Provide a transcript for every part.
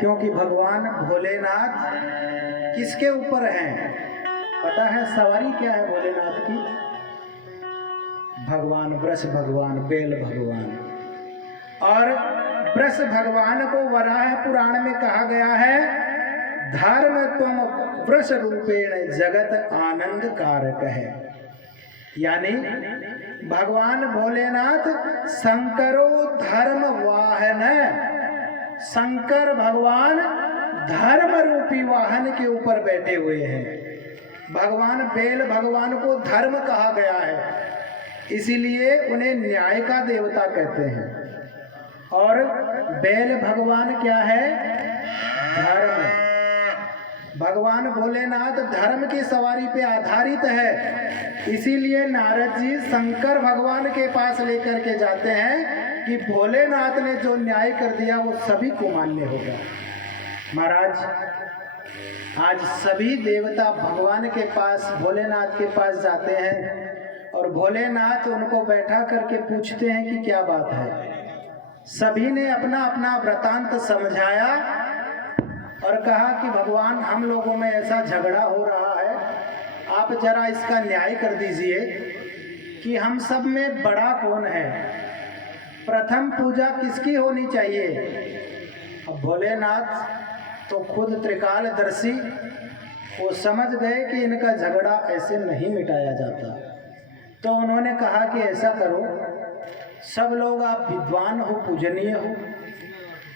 क्योंकि भगवान भोलेनाथ किसके ऊपर हैं? पता है सवारी क्या है भोलेनाथ की? भगवान वृष भगवान, बेल भगवान। और वृष भगवान को वराह पुराण में कहा गया है, धर्म तुम वृष रूपेण जगत आनंद कारक है। यानी भगवान भोलेनाथ शंकरो धर्म वाहन, शंकर भगवान धर्म रूपी वाहन के ऊपर बैठे हुए हैं। भगवान बेल भगवान को धर्म कहा गया है, इसीलिए उन्हें न्याय का देवता कहते हैं। और बेल भगवान क्या है? धर्म। भगवान भोलेनाथ धर्म की सवारी पे आधारित है, इसीलिए नारद जी शंकर भगवान के पास लेकर के जाते हैं कि भोलेनाथ ने जो न्याय कर दिया वो सभी को मान्य होगा। महाराज, आज सभी देवता भगवान के पास, भोलेनाथ के पास जाते हैं और भोलेनाथ उनको बैठा करके पूछते हैं कि क्या बात है। सभी ने अपना अपना वृतांत समझाया और कहा कि भगवान, हम लोगों में ऐसा झगड़ा हो रहा है, आप जरा इसका न्याय कर दीजिए कि हम सब में बड़ा कौन है, प्रथम पूजा किसकी होनी चाहिए। अब भोलेनाथ तो खुद त्रिकालदर्शी, वो समझ गए कि इनका झगड़ा ऐसे नहीं मिटाया जाता। तो उन्होंने कहा कि ऐसा करो, सब लोग, आप विद्वान हो, पूजनीय हो,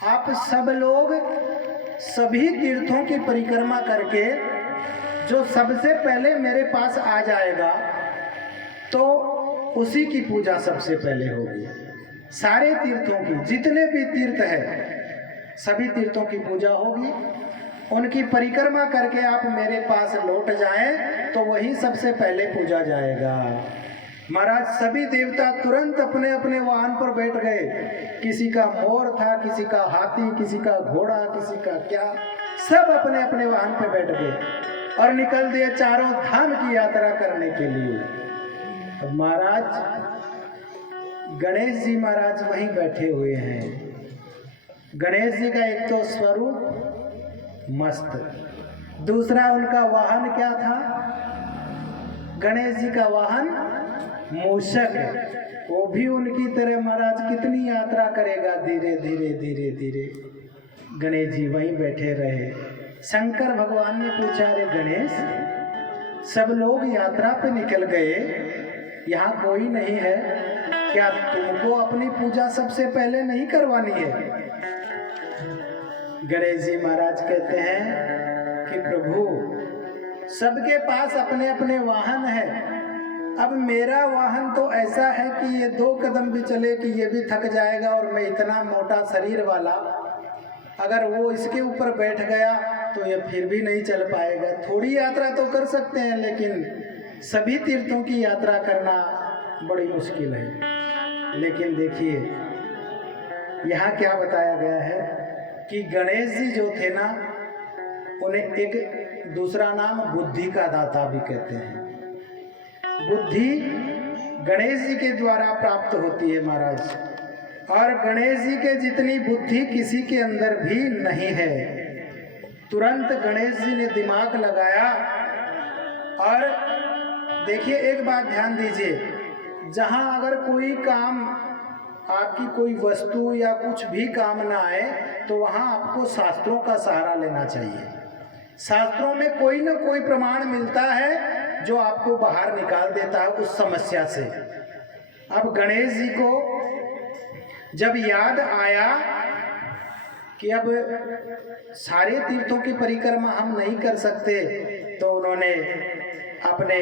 आप सब लोग सभी तीर्थों की परिक्रमा करके जो सबसे पहले मेरे पास आ जाएगा तो उसी की पूजा सबसे पहले होगी। सारे तीर्थों की, जितने भी तीर्थ है सभी तीर्थों की पूजा होगी। उनकी परिक्रमा करके आप मेरे पास लौट जाएं तो वही सबसे पहले पूजा जाएगा। महाराज, सभी देवता तुरंत अपने अपने वाहन पर बैठ गए। किसी का मोर था, किसी का हाथी, किसी का घोड़ा, किसी का क्या, सब अपने अपने वाहन पर बैठ गए और निकल दिए चारों धाम की यात्रा करने के लिए। अब महाराज, गणेश जी महाराज वहीं बैठे हुए हैं। गणेश जी का एक तो स्वरूप मस्त, दूसरा उनका वाहन क्या था? गणेश जी का वाहन मूषक है। वो भी उनकी तरह महाराज कितनी यात्रा करेगा, धीरे धीरे धीरे धीरे। गणेश जी वहीं बैठे रहे। शंकर भगवान ने पूछा, अरे गणेश, सब लोग यात्रा पे निकल गए, यहाँ कोई नहीं है, क्या तुमको अपनी पूजा सबसे पहले नहीं करवानी है? गणेश जी महाराज कहते हैं कि प्रभु, सबके पास अपने अपने वाहन है। अब मेरा वाहन तो ऐसा है कि ये 2 कदम भी चले कि ये भी थक जाएगा, और मैं इतना मोटा शरीर वाला, अगर वो इसके ऊपर बैठ गया तो ये फिर भी नहीं चल पाएगा। थोड़ी यात्रा तो कर सकते हैं, लेकिन सभी तीर्थों की यात्रा करना बड़ी मुश्किल है। लेकिन देखिए यहाँ क्या बताया गया है कि गणेश जी जो थे ना, उन्हें एक दूसरा नाम बुद्धि का दाता भी कहते हैं। बुद्धि गणेश जी के द्वारा प्राप्त होती है महाराज, और गणेश जी के जितनी बुद्धि किसी के अंदर भी नहीं है। तुरंत गणेश जी ने दिमाग लगाया। और देखिए, एक बात ध्यान दीजिए, जहां अगर कोई काम, आपकी कोई वस्तु या कुछ भी काम ना आए, तो वहां आपको शास्त्रों का सहारा लेना चाहिए। शास्त्रों में कोई ना कोई प्रमाण मिलता है जो आपको बाहर निकाल देता है उस समस्या से। अब गणेश जी को जब याद आया कि अब सारे तीर्थों की परिक्रमा हम नहीं कर सकते, तो उन्होंने अपने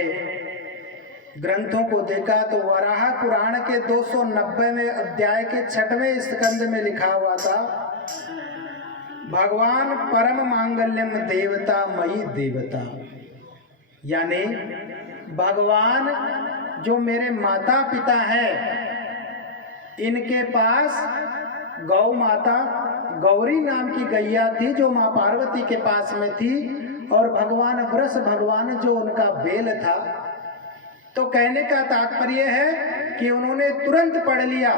ग्रंथों को देखा तो वराह पुराण के 290वें अध्याय के 6वें स्कंद में लिखा हुआ था, भगवान परम मांगल्यम देवता मयि देवता। यानी भगवान जो मेरे माता पिता है, इनके पास गौ माता गौरी नाम की गैया थी जो माँ पार्वती के पास में थी, और भगवान वृष भगवान जो उनका बेल था। तो कहने का तात्पर्य है कि उन्होंने तुरंत पढ़ लिया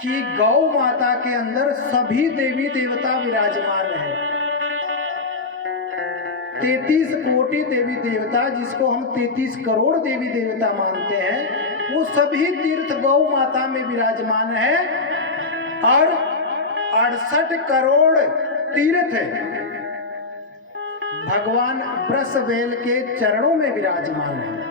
कि गौ माता के अंदर सभी देवी देवता विराजमान है। 33 कोटि देवी देवता, जिसको हम 33 करोड़ देवी देवता मानते हैं, वो सभी तीर्थ गौ माता में विराजमान है। और 68 करोड़ तीर्थ भगवान ब्रसवेल के चरणों में विराजमान है।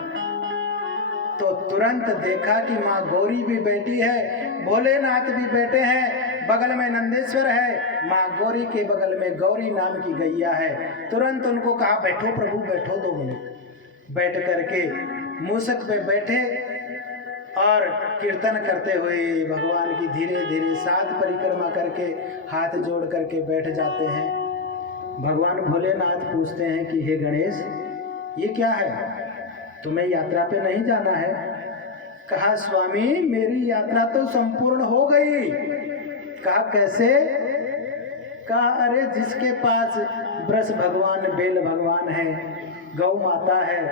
तो तुरंत देखा कि माँ गौरी भी बैठी है, भोलेनाथ भी बैठे हैं, बगल में नंदेश्वर है, माँ गौरी के बगल में गौरी नाम की गैया है। तुरंत उनको कहा बैठो प्रभु बैठो 2 मिनट। बैठ करके मूसक पे बैठे और कीर्तन करते हुए भगवान की धीरे धीरे 7 परिक्रमा करके हाथ जोड़ करके बैठ जाते हैं। भगवान भोलेनाथ पूछते हैं कि हे गणेश, ये क्या है, तुम्हें यात्रा पे नहीं जाना है? कहा स्वामी मेरी यात्रा तो संपूर्ण हो गई। कहा कैसे? कहा अरे जिसके पास ब्रज भगवान बेल भगवान है, गौ माता है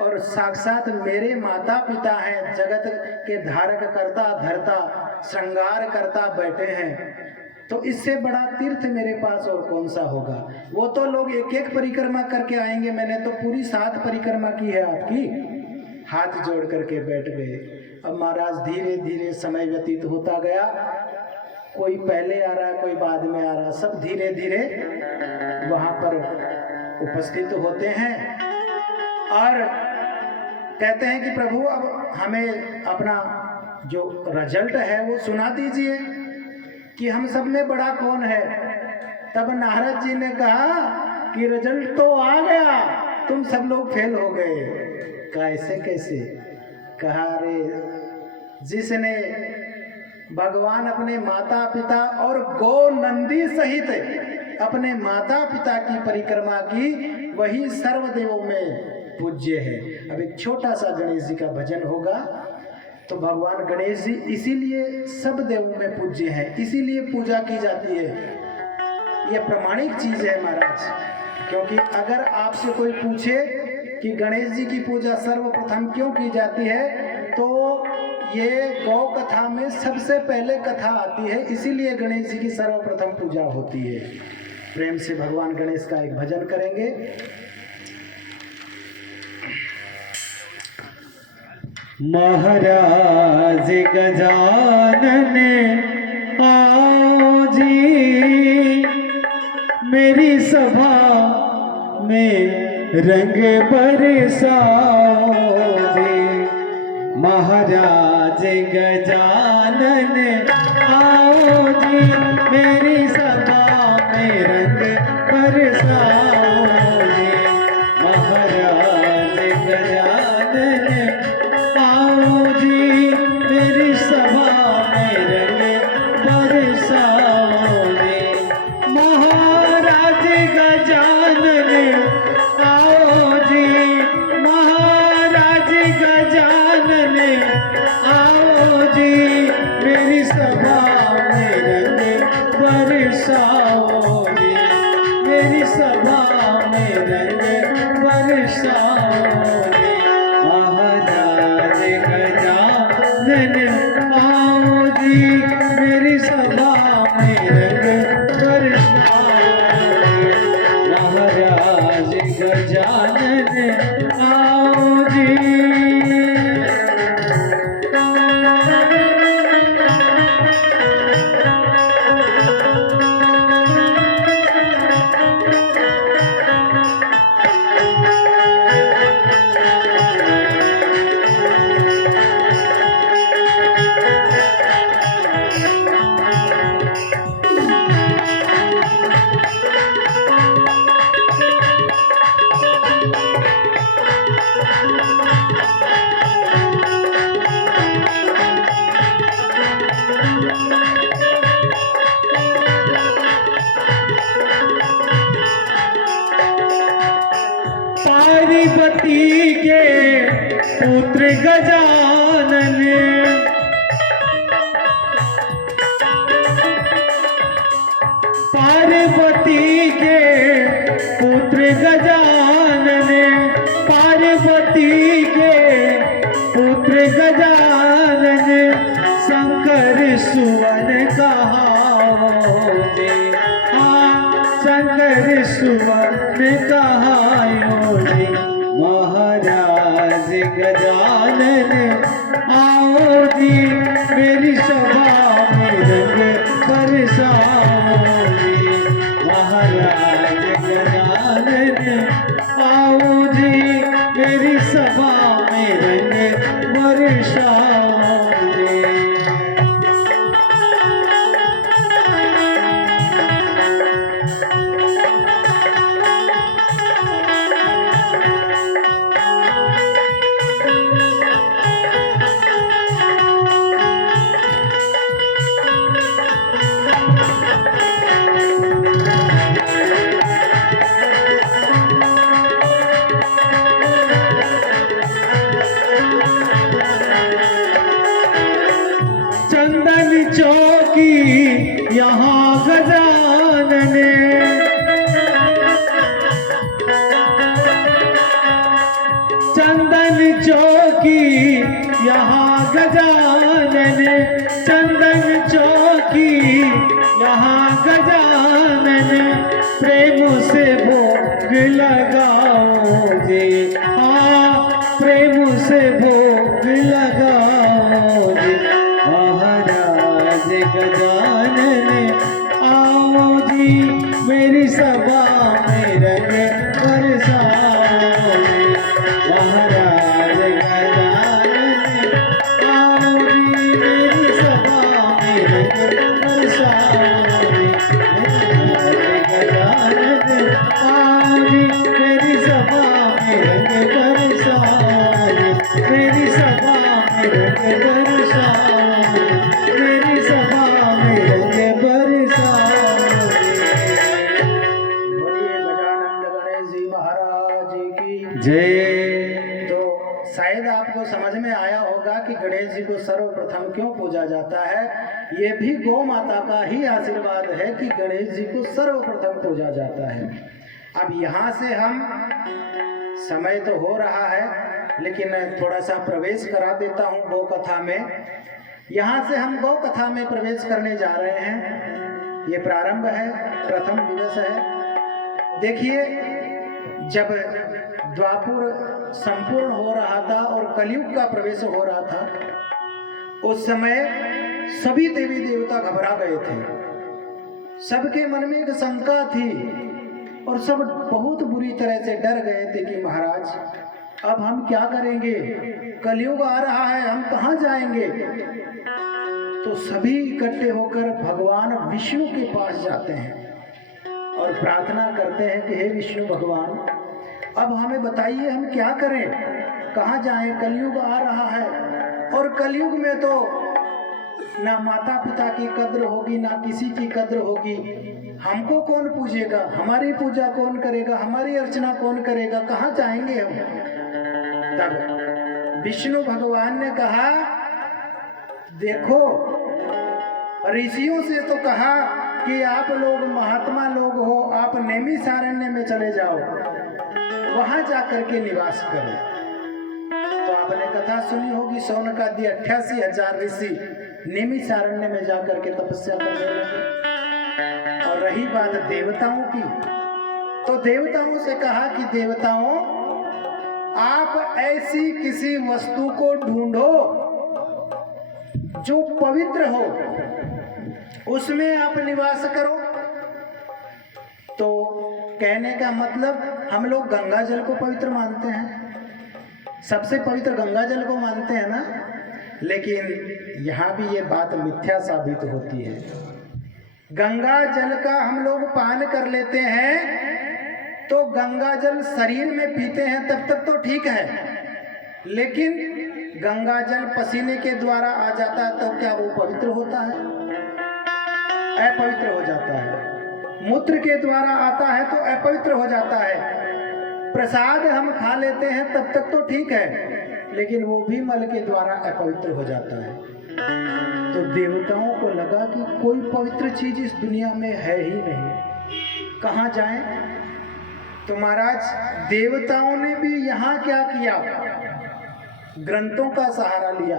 और साक्षात मेरे माता पिता हैं, जगत के धारक करता धरता श्रृंगार करता बैठे हैं, तो इससे बड़ा तीर्थ मेरे पास और कौन सा होगा। वो तो लोग एक एक परिक्रमा करके आएंगे, मैंने तो पूरी 7 परिक्रमा की है आपकी। हाथ जोड़ करके बैठ गए। अब महाराज धीरे धीरे समय व्यतीत होता गया, कोई पहले आ रहा कोई बाद में आ रहा, सब धीरे धीरे वहां पर उपस्थित होते हैं और कहते हैं कि प्रभु अब हमें अपना जो रिजल्ट है वो सुना दीजिए कि हम सब में बड़ा कौन है। तब नारद जी ने कहा कि रिजल्ट तो आ गया, तुम सब लोग फेल हो गए। कहा ऐसे कैसे? कहा अरे जिसने भगवान अपने माता पिता और गौ नंदी सहित अपने माता पिता की परिक्रमा की, वही सर्वदेवों में पूज्य है। अब एक छोटा सा गणेश जी का भजन होगा। तो भगवान गणेश जी इसीलिए सब देवों में पूज्य हैं, इसीलिए पूजा की जाती है। यह प्रमाणिक चीज है महाराज, क्योंकि अगर आपसे कोई पूछे कि गणेश जी की पूजा सर्वप्रथम क्यों की जाती है, तो ये गौ कथा में सबसे पहले कथा आती है, इसीलिए गणेश जी की सर्वप्रथम पूजा होती है। प्रेम से भगवान गणेश का एक भजन करेंगे। महाराज गजानन आओ जी, मेरी सभा में रंग बरसाओ जी। महाराज गजानन आओ जी, मेरी सभा में रंग बरसाओ जी। महाराज गजानन आओ जी, मेरी सभा में रंग बरसाओ जी। महाराज गजानन आओ जी, महाराज गजानन आओ जी, मेरी सभा में रंग बरसाओ जी। मेरी सभा में रंग बरसाओ जी। महाराज गजानन आओ जी, मेरी सभा में रंग बरसाओ जी। महाराज गजानन आओ जी। पार्वती के पुत्र गजानन, पार्वती के पुत्र गजानन, पार्वती के पुत्र गजानन, शंकर सुवन शंकर सुवन कहायो जी महाराज गजानन आओ जी मेरी सभा में रंग बरसाओ जी महाराज गजानन आओ जी मेरी सभा में रंग बरसाओ जी। चंदन चौकी यहाँ गजानन चंदन चौकी यहाँ गजानन चंदन चौकी यहाँ गजानन प्रेम से भोग लगाओ जी हाँ प्रेम से भोग लगाओ जी महाराज गजानन आओ जी मेरी सभा में रंग बरसाओ जी महाराज गजानन आओ जी मेरी सभा में रंग बरसाओ जी महाराज गजानन आओ जी मेरी सभा में रंग बरसाओ जी मेरी सभा में रंग बरसाओ मेरी सभा में रंग बरसाओ बोलिए गजानंद गणेश जी महाराज की जय। तो शायद आपको समझ में आया होगा कि गणेश जी को सर्वप्रथम क्यों पूजा जाता है। ये भी गौ माता का ही आशीर्वाद है कि गणेश जी को सर्वप्रथम पूजा जाता है। अब यहाँ से हम समय तो हो रहा है लेकिन थोड़ा सा प्रवेश करा देता हूँ गौ कथा में। यहाँ से हम गौ कथा में प्रवेश करने जा रहे हैं। ये प्रारंभ है, प्रथम दिवस है। देखिए जब द्वापुर संपूर्ण हो रहा था और कलयुग का प्रवेश हो रहा था उस समय सभी देवी देवता घबरा गए थे। सबके मन में एक शंका थी और सब बहुत बुरी तरह से डर गए थे कि महाराज अब हम क्या करेंगे, कलयुग आ रहा है, हम कहाँ जाएंगे। तो सभी इकट्ठे होकर भगवान विष्णु के पास जाते हैं और प्रार्थना करते हैं कि हे विष्णु भगवान अब हमें बताइए हम क्या करें, कहाँ जाएं, कलयुग आ रहा है। और कलयुग में तो ना माता पिता की कद्र होगी ना किसी की कद्र होगी। हमको कौन पूजेगा, हमारी पूजा कौन करेगा, हमारी अर्चना कौन करेगा, कहाँ जाएंगे हम। तब विष्णु भगवान ने कहा देखो ऋषियों से तो कहा कि आप लोग महात्मा लोग हो, आप नैमिषारण्य में चले जाओ, वहां जाकर के निवास करो। तो आपने कथा सुनी होगी शौनकादि 88,000 ऋषि नैमिषारण्य में जाकर के तपस्या करने लगे। और रही बात देवताओं की, तो देवताओं से कहा कि देवताओं आप ऐसी किसी वस्तु को ढूंढो जो पवित्र हो, उसमें आप निवास करो। तो कहने का मतलब हम लोग गंगा जल को पवित्र मानते हैं, सबसे पवित्र गंगा जल को मानते हैं ना। लेकिन यहाँ भी ये बात मिथ्या साबित होती है। गंगा जल का हम लोग पान कर लेते हैं तो गंगा जल शरीर में पीते हैं तब तक तो ठीक है, लेकिन गंगा जल पसीने के द्वारा आ जाता है तो क्या वो पवित्र होता है? अपवित्र हो जाता है। मूत्र के द्वारा आता है तो अपवित्र हो जाता है। प्रसाद हम खा लेते हैं तब तक तो ठीक है, लेकिन वो भी मल के द्वारा अपवित्र हो जाता है। तो देवताओं को लगा कि कोई पवित्र चीज इस दुनिया में है ही नहीं, कहाँ जाएं? तो महाराज देवताओं ने भी यहाँ क्या किया, ग्रंथों का सहारा लिया।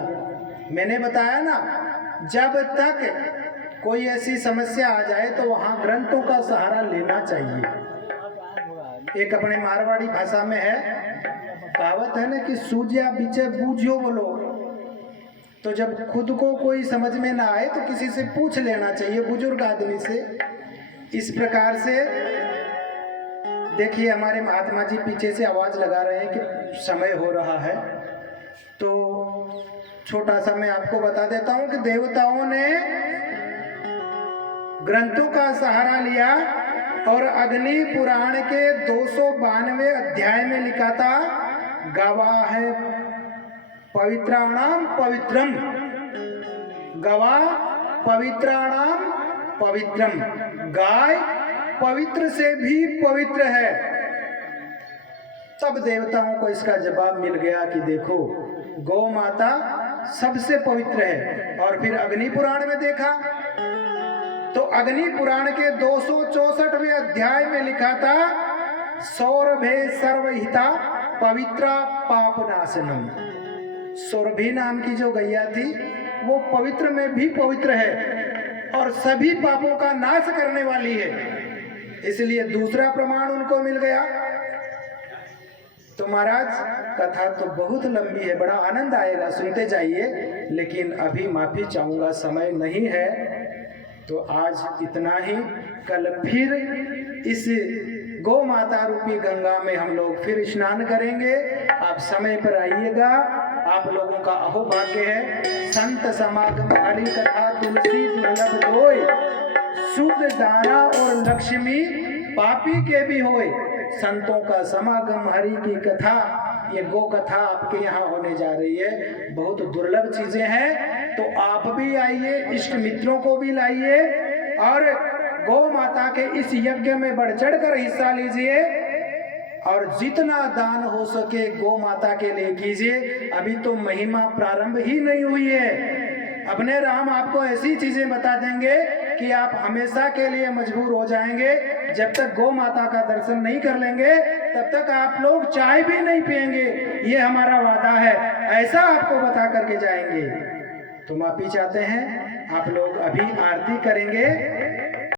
मैंने बताया ना, जब तक कोई ऐसी समस्या आ जाए तो वहाँ ग्रंथों का सहारा लेना चाहिए। एक अपने मारवाड़ी भाषा में है, कहावत है ना कि सूझ्या बीचे बूझो बोलो। तो जब खुद को कोई समझ में ना आए तो किसी से पूछ लेना चाहिए, बुजुर्ग आदमी से। इस प्रकार से देखिए हमारे महात्मा जी पीछे से आवाज लगा रहे हैं कि समय हो रहा है। तो छोटा सा मैं आपको बता देता हूं कि देवताओं ने ग्रंथों का सहारा लिया और अग्नि पुराण के 292 अध्याय में लिखा था, गवा है पवित्राणाम पवित्रम, गवा पवित्राणाम पवित्रम, गाय पवित्र से भी पवित्र है। तब देवताओं को इसका जवाब मिल गया कि देखो गौ माता सबसे पवित्र है। और फिर अग्नि पुराण में देखा तो अग्नि पुराण के 264वें अध्याय में लिखा था, सौरभे सर्वहिता पवित्रा पापनाशनम। सौरभी नाम की जो गैया थी वो पवित्र में भी पवित्र है और सभी पापों का नाश करने वाली है। इसलिए दूसरा प्रमाण उनको मिल गया। तो महाराज कथा तो बहुत लंबी है, बड़ा आनंद आएगा, सुनते जाइए। लेकिन अभी माफी चाहूंगा, समय नहीं है। तो आज इतना ही। कल फिर इस गौ माता रूपी गंगा में हम लोग फिर स्नान करेंगे। आप समय पर आइएगा, आप लोगों का अहोभाग्य है। संत समागम हरि कथा तुलसी दुर्लभ होय, शुद्ध दाना और लक्ष्मी पापी के भी होय। संतों का समागम हरि की कथा, ये गो कथा आपके यहाँ होने जा रही है। बहुत दुर्लभ चीजें हैं, तो आप भी आइए, इष्ट मित्रों को भी लाइए और गौ माता के इस यज्ञ में बढ़ चढ़ कर हिस्सा लीजिए और जितना दान हो सके गौ माता के लिए कीजिए। अभी तो महिमा प्रारंभ ही नहीं हुई है। अपने राम आपको ऐसी चीजें बता देंगे कि आप हमेशा के लिए मजबूर हो जाएंगे। जब तक गौ माता का दर्शन नहीं कर लेंगे तब तक आप लोग चाय भी नहीं पिएंगे, ये हमारा वादा है। ऐसा आपको बता करके जाएंगे। तो माफी चाहते हैं, आप लोग अभी आरती करेंगे।